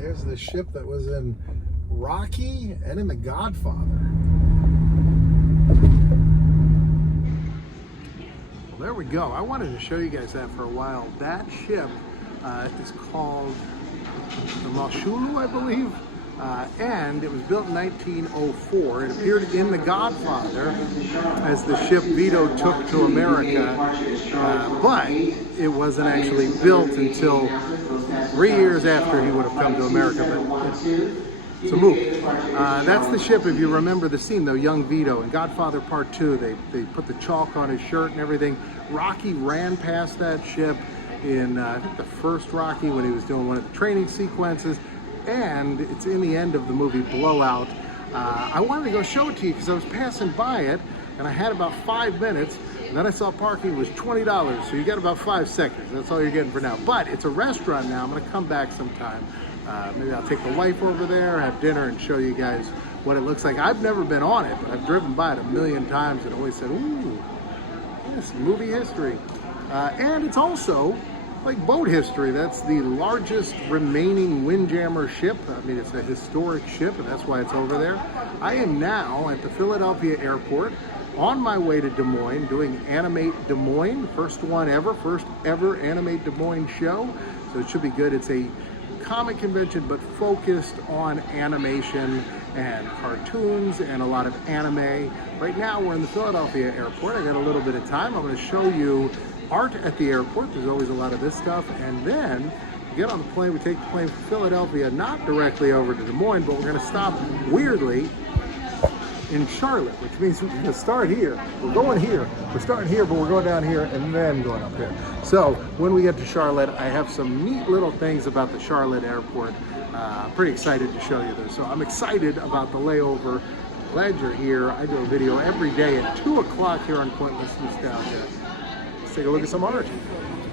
There's the ship that was in Rocky and in The Godfather. Well, there we go. I wanted to show you guys that for a while. That ship is called the Malshulu, I believe. And it was built in 1904. It appeared in The Godfather as the ship Vito took to America, but it wasn't actually built until 3 years after he would have come to America. But it's a movie. That's the ship, if you remember the scene, though, young Vito in Godfather Part 2, they put the chalk on his shirt and everything. Rocky ran past that ship in, I think, the first Rocky when he was doing one of the training sequences. And it's in the end of the movie Blowout. I wanted to go show it to you because I was passing by it and I had about 5 minutes, and then I saw parking was $20, so you got about 5 seconds. That's all you're getting for now. But it's a restaurant now. I'm going to come back sometime. Maybe I'll take the wife over there, have dinner, and show you guys what it looks like. I've never been on it, but I've driven by it a million times and always said, ooh, yes, movie history. And it's also like boat history. That's the largest remaining Windjammer ship. I mean, it's a historic ship, and that's why it's over there. I am now at the Philadelphia airport on my way to Des Moines, doing Animate Des Moines, first ever Animate Des Moines show. So it should be good. It's a comic convention, but focused on animation and cartoons and a lot of anime. Right now, we're in the Philadelphia airport. I got a little bit of time. I'm going to show you art at the airport. There's always a lot of this stuff. And then we get on the plane. We take the plane from Philadelphia, not directly over to Des Moines, but we're going to stop, weirdly, in Charlotte, which means we're going to start here. We're going here. We're starting here, but we're going down here and then going up here. So when we get to Charlotte, I have some neat little things about the Charlotte airport. I'm pretty excited to show you this. So I'm excited about the layover. Glad you're here. I do a video every day at 2 o'clock here on Pointless Nostalgia. Let's take a look at some art.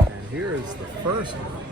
And here is the first one.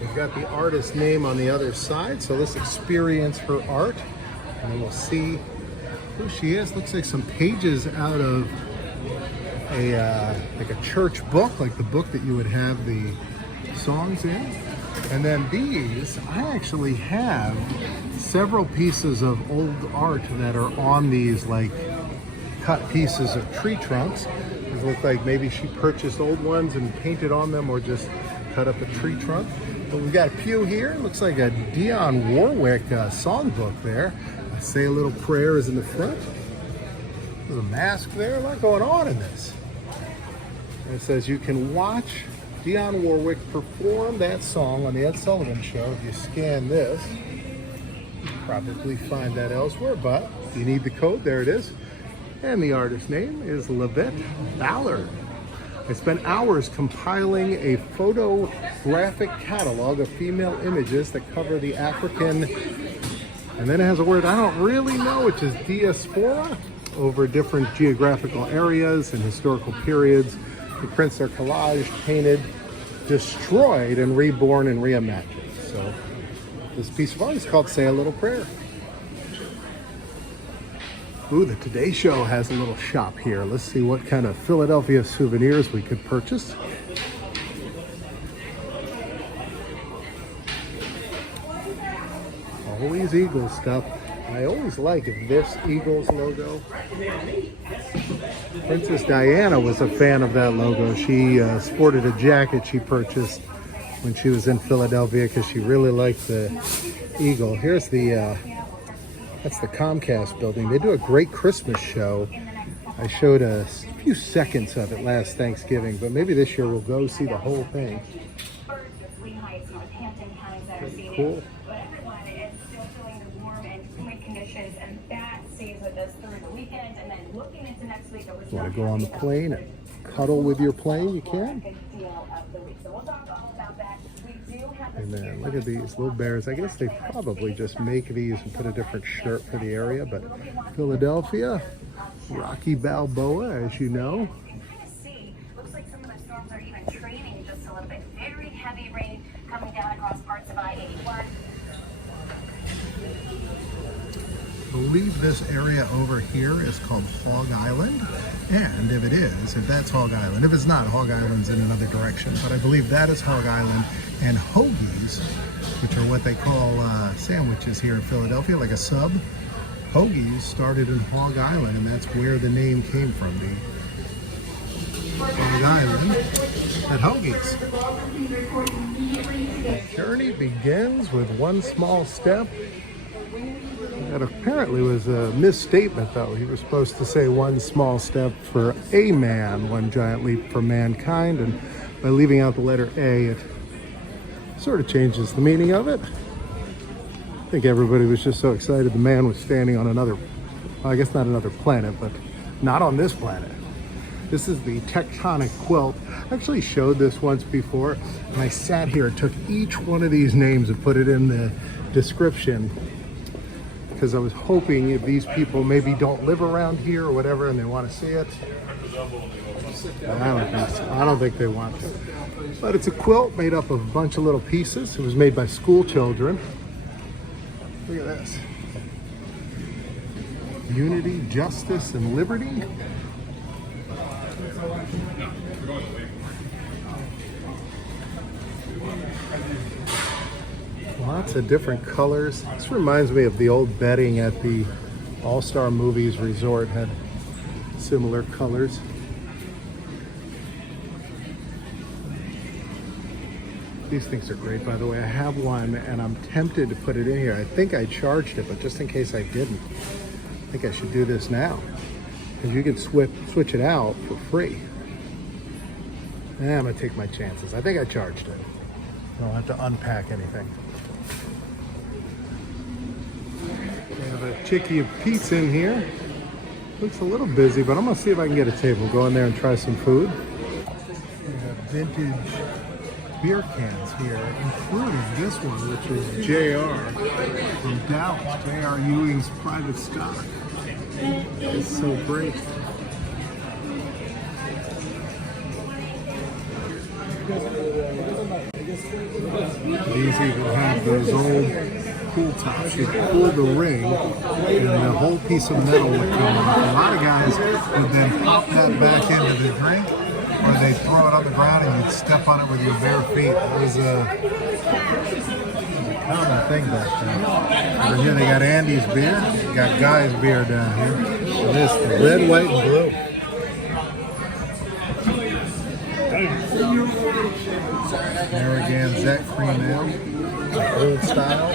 We've got the artist's name on the other side, so let's experience her art, and then we'll see who she is. Looks like some pages out of a like a church book, like the book that you would have the songs in. And then these, I actually have several pieces of old art that are on these like cut pieces of tree trunks. It look like maybe she purchased old ones and painted on them, or just cut up a tree trunk. But we've got a few here. It looks like a Dionne Warwick songbook there. Say a Little Prayer is in the front. There's a mask there. A lot going on in this. And it says you can watch Dionne Warwick perform that song on the Ed Sullivan Show. If you scan this, you can probably find that elsewhere, but if you need the code, there it is. And the artist's name is Livette Ballard. I spent hours compiling a photographic catalog of female images that cover the African, and then it has a word I don't really know, which is diaspora, over different geographical areas and historical periods. The prints are collaged, painted, destroyed, and reborn and reimagined. So this piece of art is called Say a Little Prayer. Ooh, the Today Show has a little shop here. Let's see what kind of Philadelphia souvenirs we could purchase. Always Eagles stuff. I always like this Eagles logo. Princess Diana was a fan of that logo. She sported a jacket she purchased when she was in Philadelphia because she really liked the eagle. Here's the that's the Comcast building. They do a great Christmas show. I showed a few seconds of it last Thanksgiving, but maybe this year we'll go see the whole thing. Pretty cool. Want to go on the plane and cuddle with your plane? You can. And then look at these little bears. I guess they probably just make these and put a different shirt for the area, but Philadelphia, Rocky Balboa, as you know. Looks like some of the storms are even training just a little bit. Very heavy rain coming down across parts of I-81. I believe this area over here is called Hog Island, and if that's Hog Island, if it's not, Hog Island's in another direction, but I believe that is Hog Island, and hoagies which are what they call sandwiches here in Philadelphia, like a sub. Hoagies started in Hog Island, and that's where the name came from, the Hog Island at Hoagies. The journey begins with one small step. That apparently was a misstatement, though. He was supposed to say one small step for a man, one giant leap for mankind, and by leaving out the letter A, it sort of changes the meaning of it. I think everybody was just so excited the man was standing on another, well, I guess not another planet, but not on this planet. This is the tectonic quilt. I actually showed this once before, and I sat here and took each one of these names and put it in the description, because I was hoping if these people maybe don't live around here or whatever and they want to see it. I don't think they want to. But it's a quilt made up of a bunch of little pieces. It was made by school children. Look at this. Unity, justice, and liberty. Lots of different colors. This reminds me of the old bedding at the All-Star Movies Resort, had similar colors. These things are great, by the way. I have one and I'm tempted to put it in here. I think I charged it, but just in case I didn't, I think I should do this now, because you can switch it out for free. I'm gonna take my chances. I think I charged it. I don't have to unpack anything. We have a Chicky of Pete's in here. Looks a little busy, but I'm gonna see if I can get a table. Go in there and try some food. We have vintage beer cans here, including this one, which is JR from Dallas, J.R. Ewing's private stock. It's so great. These even have those old pool tops. You pull the ring and the whole piece of metal would come off. A lot of guys would then pop that back into the drink, or they throw it on the ground and you'd step on it with your bare feet. It was a common thing back then. Over here they got Andy's beer, got Guy's beer down here. And this red, white, and blue. Narragansett cream ale, old style.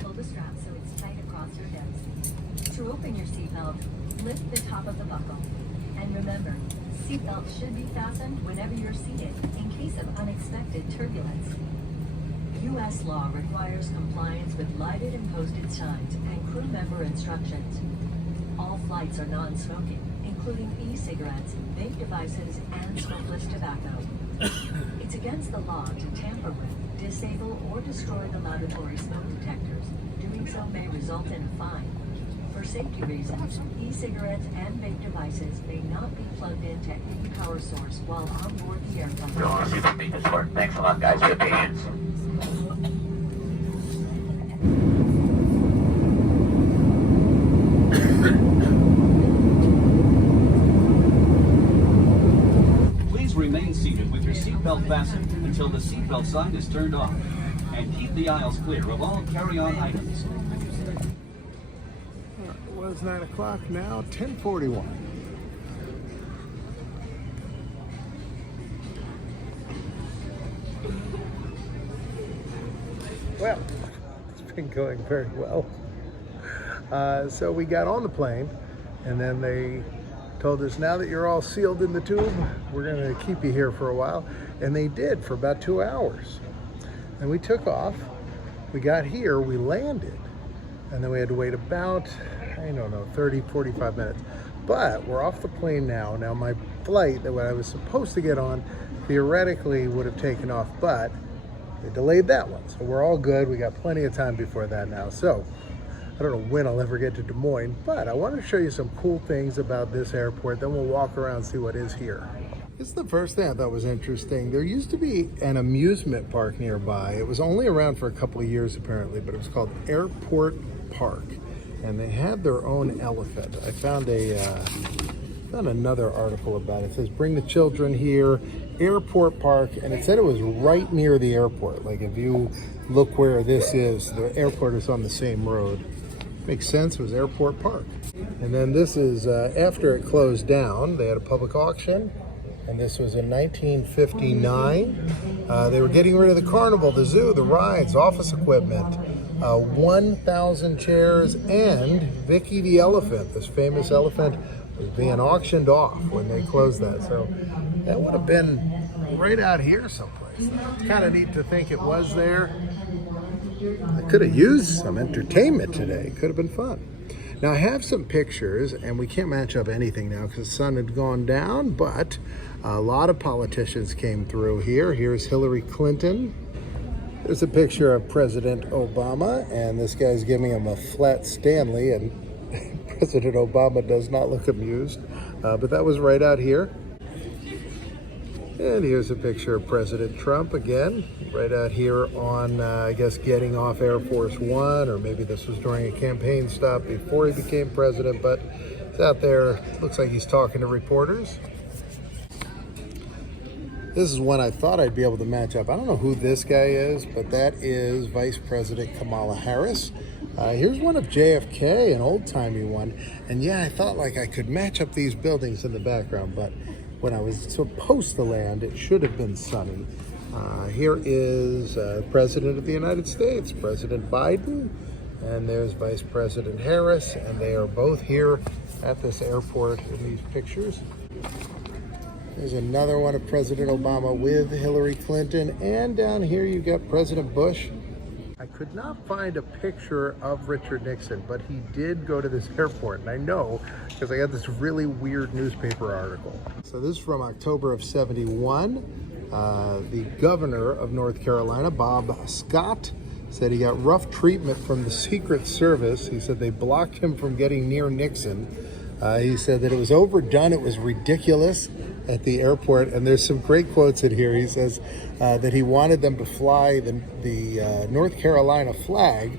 Pull the strap so it's tight across your hips. To open your seatbelt, lift the top of the buckle. And remember, seatbelt should be fastened whenever you're seated in case of unexpected turbulence. U.S. law requires compliance with lighted and posted signs and crew member instructions. All flights are non-smoking, including e-cigarettes, vape devices, and smokeless tobacco. It's against the law to tamper with, disable, or destroy the laboratory smoke detectors. Doing so may result in a fine. For safety reasons, e-cigarettes and vape devices may not be plugged into any power source while on board the airplane. Thanks a lot, guys. Good patience. Please remain seated with your seatbelt fastened until the seatbelt sign is turned off, and keep the aisles clear of all carry-on items. It was 9 o'clock now, 10:41. Well, it's been going very well. So we got on the plane, and then they told us, now that you're all sealed in the tube, we're going to keep you here for a while. And they did for about 2 hours. And we took off. We got here, we landed, and then we had to wait about, I don't know, 30, 45 minutes. But we're off the plane now. Now my flight that I was supposed to get on theoretically would have taken off, but they delayed that one. So we're all good. We got plenty of time before that now. So I don't know when I'll ever get to Des Moines, but I want to show you some cool things about this airport. Then we'll walk around and see what is here. This is the first thing I thought was interesting. There used to be an amusement park nearby. It was only around for a couple of years apparently, but it was called Airport Park. And they had their own elephant. I found another article about it. It says, bring the children here, Airport Park. And it said it was right near the airport. Like if you look where this is, the airport is on the same road. Makes sense, it was Airport Park. And then this is after it closed down, they had a public auction. And this was in 1959. They were getting rid of the carnival, the zoo, the rides, office equipment, 1,000 chairs, and Vicky the elephant, this famous elephant, was being auctioned off when they closed that. So that would have been right out here someplace. It's kind of neat to think it was there. I could have used some entertainment today. Could have been fun. Now I have some pictures, and we can't match up anything now because the sun had gone down, but a lot of politicians came through here. Here's Hillary Clinton. There's a picture of President Obama, and this guy's giving him a flat Stanley, and President Obama does not look amused, but that was right out here. And here's a picture of President Trump again, right out here on, I guess, getting off Air Force One, or maybe this was during a campaign stop before he became president, but it's out there. Looks like he's talking to reporters. This is one I thought I'd be able to match up. I don't know who this guy is, but that is Vice President Kamala Harris. Here's one of JFK, an old-timey one. And yeah, I thought like I could match up these buildings in the background, but when I was supposed to land, it should have been sunny. Here is President of the United States, President Biden, and there's Vice President Harris, and they are both here at this airport in these pictures. There's another one of President Obama with Hillary Clinton, and down here you got President Bush. I could not find a picture of Richard Nixon, but he did go to this airport, and I know because I got this really weird newspaper article. So this is from October of '71. The governor of North Carolina, Bob Scott, said he got rough treatment from the Secret Service. He said they blocked him from getting near Nixon. He said that it was overdone, it was ridiculous at the airport, and there's some great quotes in here. He says that he wanted them to fly the North Carolina flag,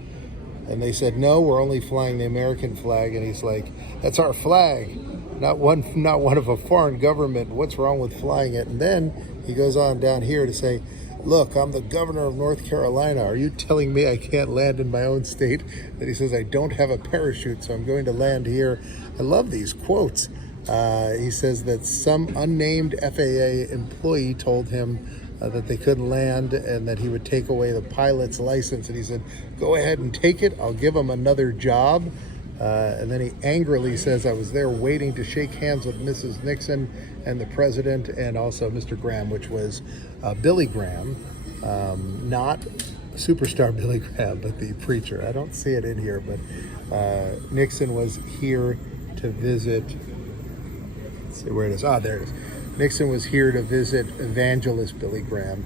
and they said, no, we're only flying the American flag, and he's like, that's our flag, not one of a foreign government. What's wrong with flying it? And then he goes on down here to say, look, I'm the governor of North Carolina. Are you telling me I can't land in my own state? That he says, I don't have a parachute, so I'm going to land here. I love these quotes. He says that some unnamed FAA employee told him that they couldn't land and that he would take away the pilot's license. And he said, go ahead and take it. I'll give him another job. And then he angrily says, I was there waiting to shake hands with Mrs. Nixon and the president and also Mr. Graham, which was Billy Graham, not superstar Billy Graham, but the preacher. I don't see it in here, but Nixon was here to visit. Let's see where it is. Ah, there it is. Nixon was here to visit evangelist Billy Graham,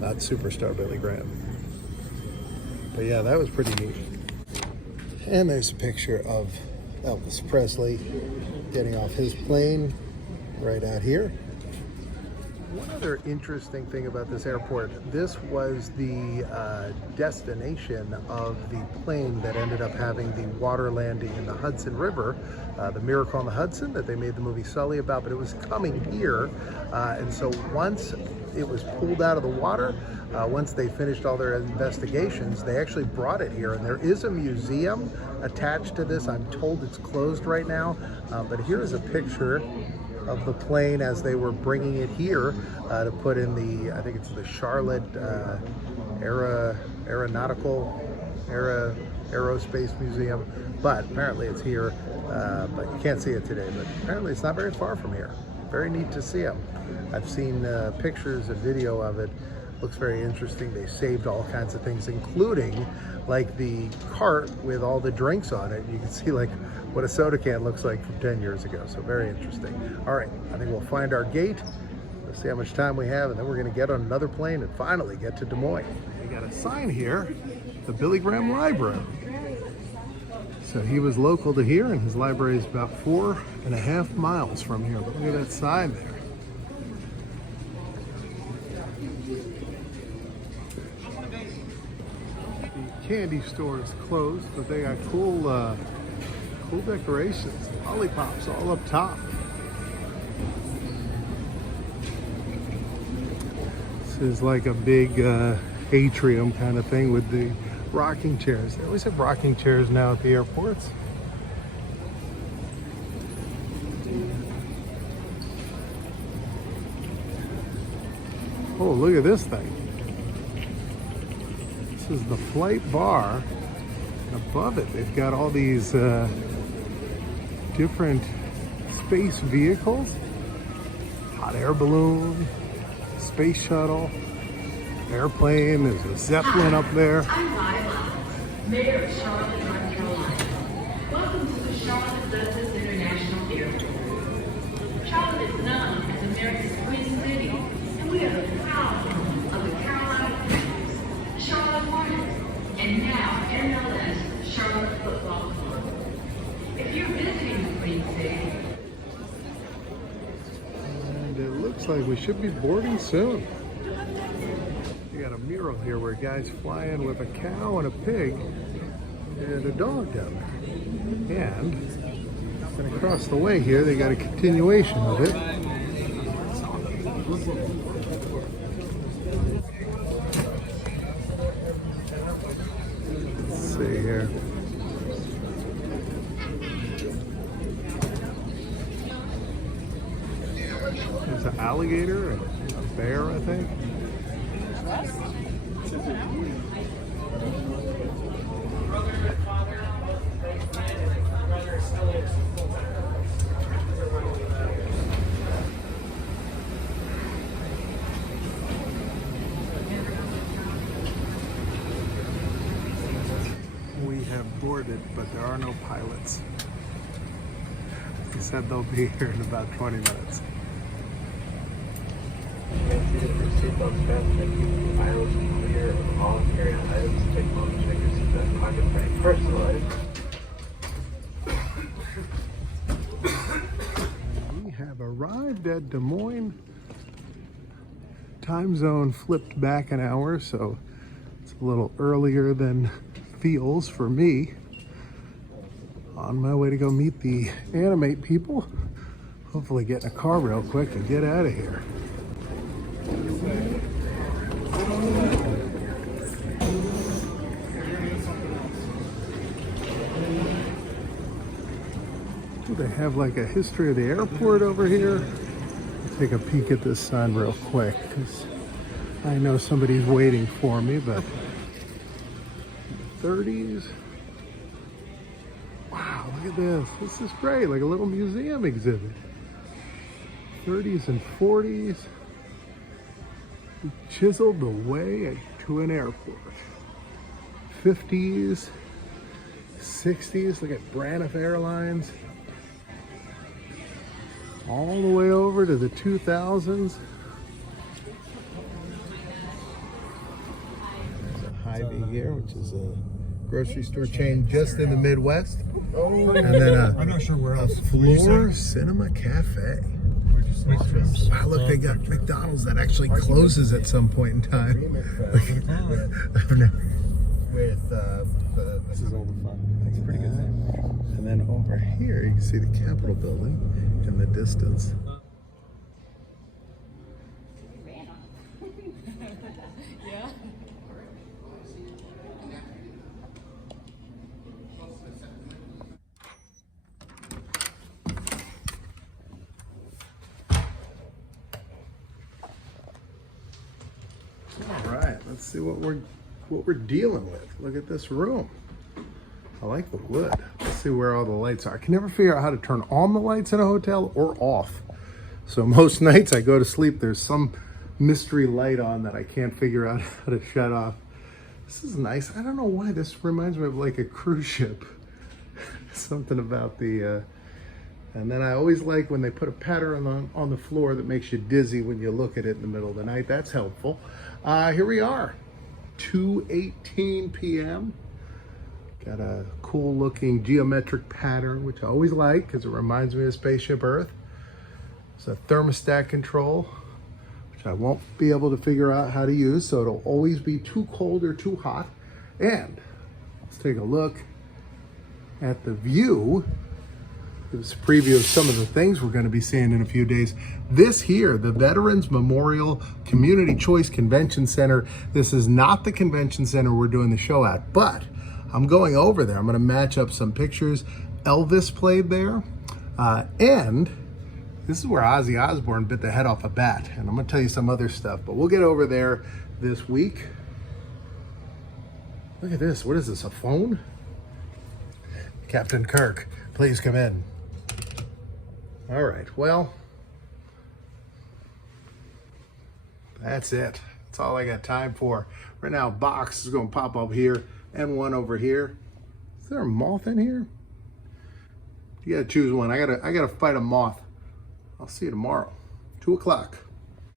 not superstar Billy Graham. But yeah, that was pretty neat. And there's a picture of Elvis Presley getting off his plane right out here. One other interesting thing about this airport, this was the destination of the plane that ended up having the water landing in the Hudson River, the Miracle on the Hudson that they made the movie Sully about, but it was coming here. And so once it was pulled out of the water, once they finished all their investigations, they actually brought it here. And there is a museum attached to this. I'm told it's closed right now, but here is a picture of the plane as they were bringing it here to put in the, I think it's the Charlotte Aerospace Museum, but apparently it's here, but you can't see it today, but apparently it's not very far from here. Very neat to see them. I've seen pictures and video of it. Looks very interesting. They saved all kinds of things, including like the cart with all the drinks on it. You can see like what a soda can looks like from 10 years ago. So very interesting. All right, I think we'll find our gate. Let's see how much time we have, and then we're gonna get on another plane and finally get to Des Moines. We got a sign here, the Billy Graham Library. So he was local to here, and his library is about 4.5 miles from here. But look at that sign there. candy store is closed, but they got cool cool decorations, lollipops all up top. This is like a big atrium kind of thing with the rocking chairs. They always have rocking chairs now at the airports. Oh, look at this thing. This is the flight bar. And above it, they've got all these different space vehicles. Hot air balloon, space shuttle, airplane. There's a Zeppelin up there. I'm Lila, Mayor of Charlotte, North Carolina. Welcome to the Charlotte Douglas International Airport. Charlotte is known as America's Twin City, and we are the proud home of the Carolina Panthers, Charlotte Hornets, and now MLS Charlotte Football Club. If you're visiting the Queen City, And it looks like we should be boarding soon. You got a mural here where a guy's flying with a cow and a pig and a dog down there. And across the way here, they got a continuation of it. Let's see here. There's an alligator and a bear, I think. We have boarded, but there are no pilots. They said they'll be here in about 20 minutes. Seatbelts fasten, keep the aisles clear of all carry-on items. Take a moment to check your seatbelt pocket for any personal items. We have arrived at Des Moines. Time zone flipped back an hour, so it's a little earlier than feels for me. On my way to go meet the Animate people. Hopefully get in a car real quick and get out of here. Do they have like a history of the airport over here? I'll take a peek at this sign real quick because I know somebody's waiting for me, but 30s. Wow, look at this. This is great, like a little museum exhibit. 30s and 40s. Chiseled the way to an airport. 50s, 60s, look at Braniff Airlines. All the way over to the 2000s. There's a Hy-Vee here, which is a grocery store chain just in the Midwest. And then I'm not sure where a else. Floor Cinema Cafe. Wow, look, they got McDonald's that actually closes at some point in time. With this is all the fun. That's pretty good. And then over here, you can see the Capitol building in the distance. All right, let's see what we're dealing with. Look at this room. I like the wood. Let's see where all the lights are. I can never figure out how to turn on the lights in a hotel or off. So most nights I go to sleep, there's some mystery light on that I can't figure out how to shut off. This is nice. I don't know why this reminds me of like a cruise ship. Something about the, and then I always like when they put a pattern on the floor that makes you dizzy when you look at it in the middle of the night. That's helpful. Here we are, 2:18 p.m. Got a cool looking geometric pattern, which I always like because it reminds me of Spaceship Earth. It's a thermostat control, which I won't be able to figure out how to use, so it'll always be too cold or too hot. And Let's take a look at the view. Give us a preview of some of the things we're going to be seeing in a few days. This here, the Veterans Memorial Community Choice Convention Center. This is not the convention center we're doing the show at, but I'm going over there. I'm going to match up some pictures. Elvis played there, and this is where Ozzy Osbourne bit the head off a bat. And I'm going to tell you some other stuff, but we'll get over there this week. Look at this. What is this, a phone? Captain Kirk, please come in. All right, well, that's it. That's all I got time for. Right now, a box is going to pop up here and one over here. Is there a moth in here? You got to choose one. I gotta fight a moth. I'll see you tomorrow, 2 o'clock.